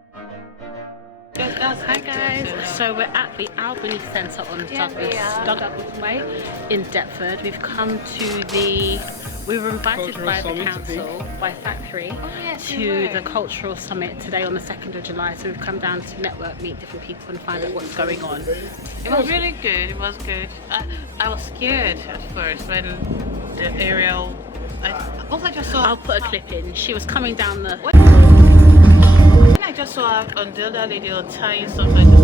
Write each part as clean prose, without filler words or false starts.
Hi guys, so we're at the Albany Centre on Douglas Way in Deptford. We've come to we were invited by the council, by Sakthi, to the Cultural Summit today on the 2nd of July. So we've come down to network, meet different people and find out what's going on. It was really good, it was good. I was scared at first when the aerial... I just saw... I'll put a clip in. She was coming down the... I just saw on the other lady on tying stuff like this.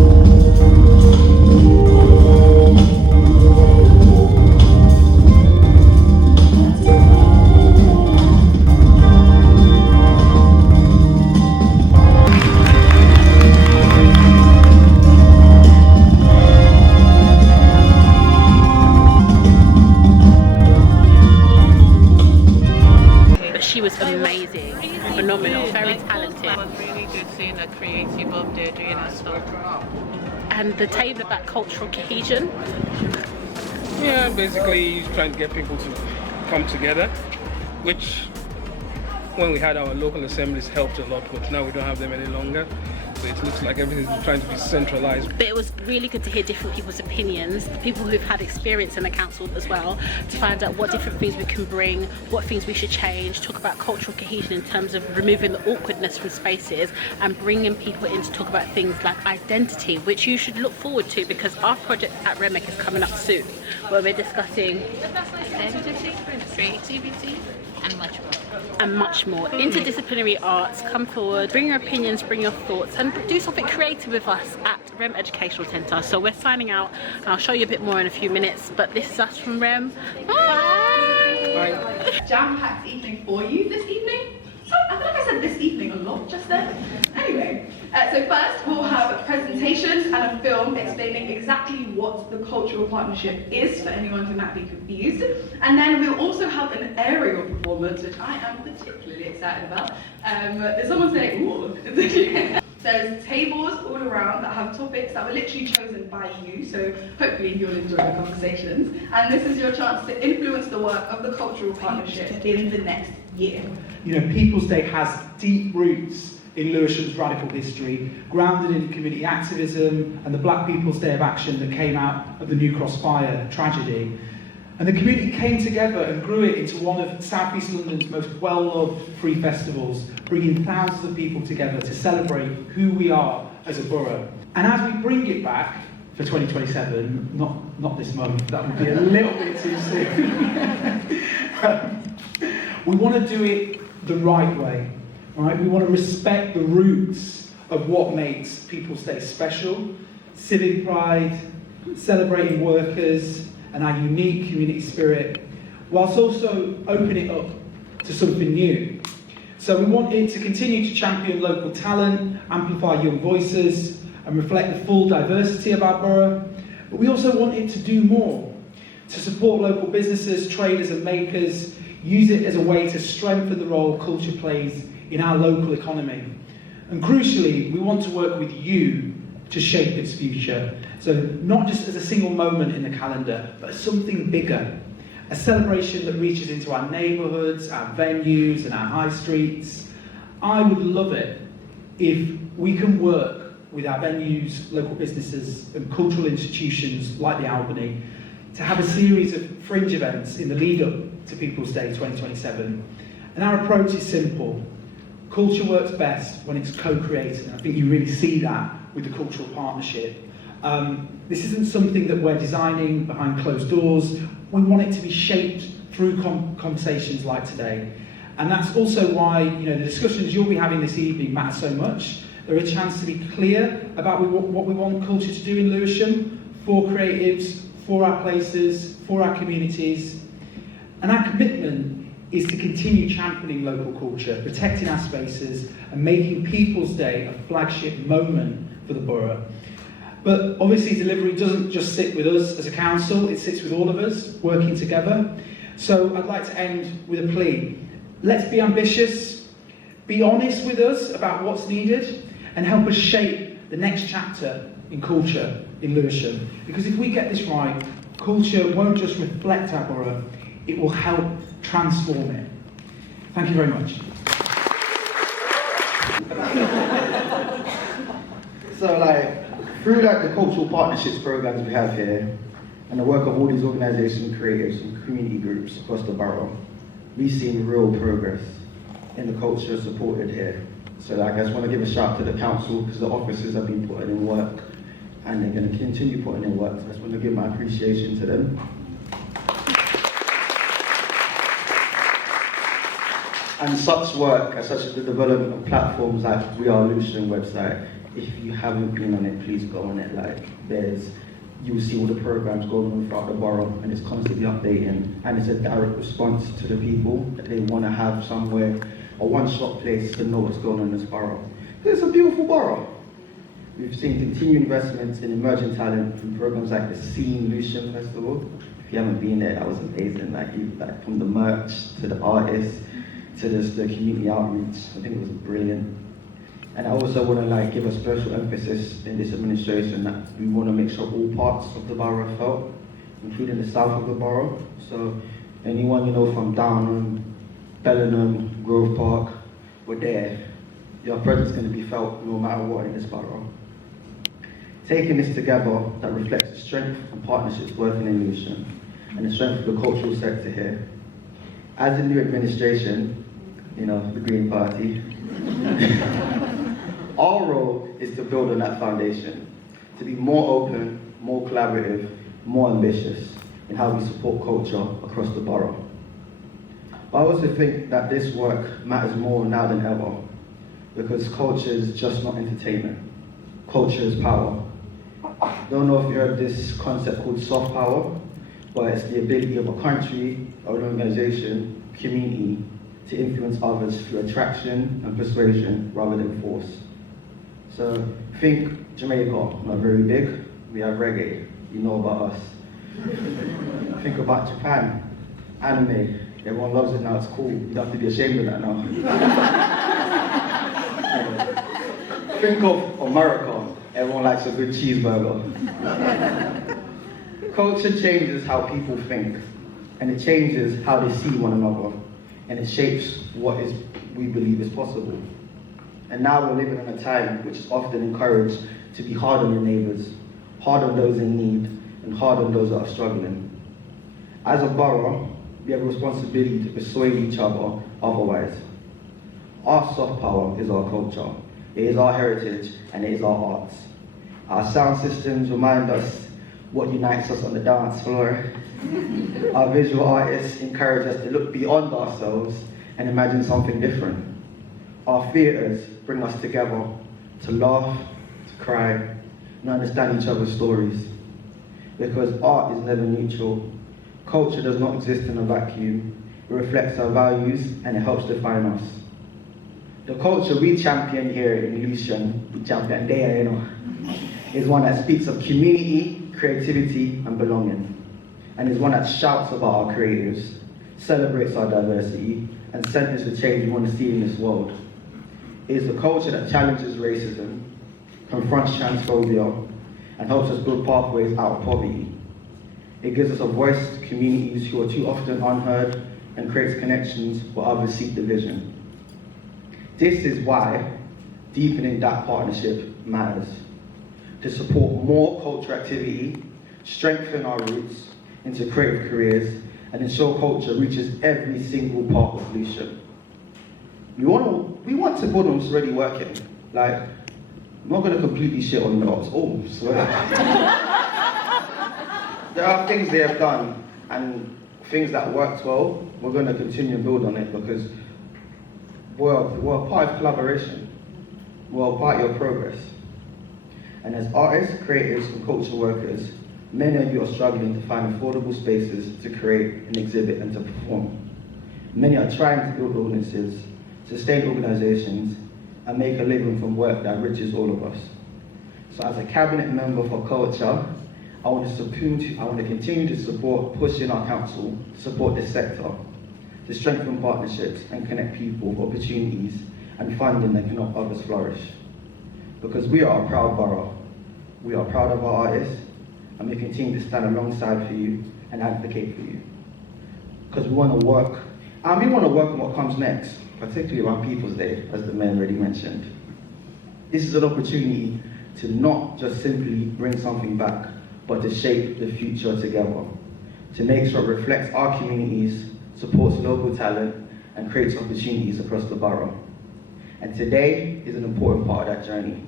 She was amazing, phenomenal, very talented. It was really good seeing the creative up there doing that stuff. And the table about cultural cohesion. Yeah, basically trying to get people to come together, which when we had our local assemblies helped a lot, but now we don't have them any longer. So it looks like everything's trying to be centralized. But it was really good to hear different people's opinions, the people who've had experience in the council as well, to find out what different things we can bring, what things we should change, talk about cultural cohesion in terms of removing the awkwardness from spaces and bringing people in to talk about things like identity, which you should look forward to because our project at REMEC is coming up soon, where we're discussing Identity, creativity, and much more. And much more. Interdisciplinary arts, come forward, bring your opinions, bring your thoughts and do something creative with us at REM Educational Centre. So we're signing out and I'll show you a bit more in a few minutes, but this is us from REM. Bye! Bye. Jam-packed evening for you this evening. So I feel like I said this evening a lot just then. Anyway, so first we'll have presentations and a film explaining exactly what the Cultural Partnership is for anyone who might be confused. And then we'll also have an aerial performance, which I am particularly excited about. There's someone saying, ooh. There's tables all around that have topics that were literally chosen by you, so hopefully you'll enjoy the conversations. And this is your chance to influence the work of the Cultural Partnership in the next year. You know, People's Day has deep roots in Lewisham's radical history, grounded in community activism and the Black People's Day of Action that came out of the New Cross Fire tragedy. And the community came together and grew it into one of South East London's most well-loved free festivals, bringing thousands of people together to celebrate who we are as a borough. And as we bring it back for 2027, not this month, that would be a little bit too soon. We want to do it the right way, right? We want to respect the roots of what makes People's Day special, civic pride, celebrating workers, and our unique community spirit, whilst also opening it up to something new. So we want it to continue to champion local talent, amplify young voices, and reflect the full diversity of our borough. But we also want it to do more, to support local businesses, traders and makers, use it as a way to strengthen the role culture plays in our local economy. And crucially, we want to work with you to shape its future. So not just as a single moment in the calendar, but as something bigger. A celebration that reaches into our neighbourhoods, our venues and our high streets. I would love it if we can work with our venues, local businesses and cultural institutions like the Albany to have a series of fringe events in the lead up to People's Day 2027. And our approach is simple. Culture works best when it's co-created, and I think you really see that with the Cultural Partnership. This isn't something that we're designing behind closed doors. We want it to be shaped through conversations like today. And that's also why, you know, the discussions you'll be having this evening matter so much. They're a chance to be clear about what we want culture to do in Lewisham, for creatives, for our places, for our communities. And our commitment is to continue championing local culture, protecting our spaces, and making People's Day a flagship moment for the borough. But obviously delivery doesn't just sit with us as a council, it sits with all of us, working together. So I'd like to end with a plea. Let's be ambitious, be honest with us about what's needed, and help us shape the next chapter in culture in Lewisham. Because if we get this right, culture won't just reflect our borough, it will help transform it. Thank you very much. So like, through like the cultural partnerships programs we have here, and the work of all these organisations, creatives and community groups across the borough, we've seen real progress in the culture supported here. So like, I just want to give a shout to the council, because the officers have been putting in work, and they're going to continue putting in work. So I just want to give my appreciation to them. And such work, such as the development of platforms like We Are Lewisham website, if you haven't been on it, please go on it. Like, you will see all the programs going on throughout the borough, and it's constantly updating, and it's a direct response to the people that they want to have somewhere, a one-stop place to know what's going on in this borough. It's a beautiful borough. We've seen continued investments in emerging talent from programs like the Scene Lewisham Festival. If you haven't been there, that was amazing. Like from the merch to the artists to the community outreach, I think it was brilliant. And I also want to give a special emphasis in this administration that we want to make sure all parts of the borough are felt, including the south of the borough. So anyone from Downham, Bellingham, Grove Park, we're there. Your presence is going to be felt no matter what in this borough. Taking this together, that reflects the strength and partnerships working in Lewisham and the strength of the cultural sector here. As a new administration, the Green Party, our role is to build on that foundation, to be more open, more collaborative, more ambitious in how we support culture across the borough. But I also think that this work matters more now than ever, because culture is just not entertainment. Culture is power. I don't know if you heard this concept called soft power, but it's the ability of a country, or an organisation, community, to influence others through attraction and persuasion rather than force. So think Jamaica, not very big, we have reggae, you know about us. Think about Japan, anime, everyone loves it now, it's cool, you don't have to be ashamed of that now. Think of America, everyone likes a good cheeseburger. Culture changes how people think, and it changes how they see one another, and it shapes what we believe is possible. And now we're living in a time which is often encouraged to be hard on your neighbours, hard on those in need, and hard on those that are struggling. As a borough, we have a responsibility to persuade each other otherwise. Our soft power is our culture, it is our heritage, and it is our arts. Our sound systems remind us what unites us on the dance floor. Our visual artists encourage us to look beyond ourselves and imagine something different. Our theatres bring us together to laugh, to cry, and understand each other's stories. Because art is never neutral. Culture does not exist in a vacuum. It reflects our values and it helps define us. The culture we champion here in Lewisham, we champion there, is one that speaks of community, creativity, and belonging. And is one that shouts about our creatives, celebrates our diversity, and centers the change we want to see in this world. It is the culture that challenges racism, confronts transphobia, and helps us build pathways out of poverty. It gives us a voice to communities who are too often unheard and creates connections where others seek division. This is why deepening that partnership matters. To support more cultural activity, strengthen our roots into creative careers, and ensure culture reaches every single part of Lewisham. We want to build on what's already working. I'm not going to completely shit on the arts. Oh, swear. There are things they have done and things that worked well. We're going to continue to build on it because we're a part of collaboration. We're a part of your progress. And as artists, creatives, and culture workers, many of you are struggling to find affordable spaces to create and exhibit and to perform. Many are trying to build audiences, sustain organizations, and make a living from work that enriches all of us. So as a cabinet member for culture, I want to continue to support pushing our council to support this sector, to strengthen partnerships and connect people with opportunities and funding that can help others flourish. Because we are a proud borough. We are proud of our artists, and we continue to stand alongside for you and advocate for you. Because we want to work, and we want to work on what comes next, particularly around People's Day, as the mayor already mentioned. This is an opportunity to not just simply bring something back, but to shape the future together, to make sure it reflects our communities, supports local talent, and creates opportunities across the borough. And today is an important part of that journey.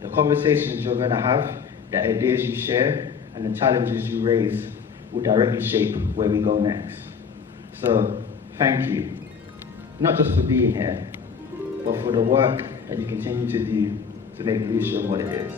The conversations you're going to have, the ideas you share, and the challenges you raise will directly shape where we go next. So, thank you, not just for being here, but for the work that you continue to do to make Lewisham what it is.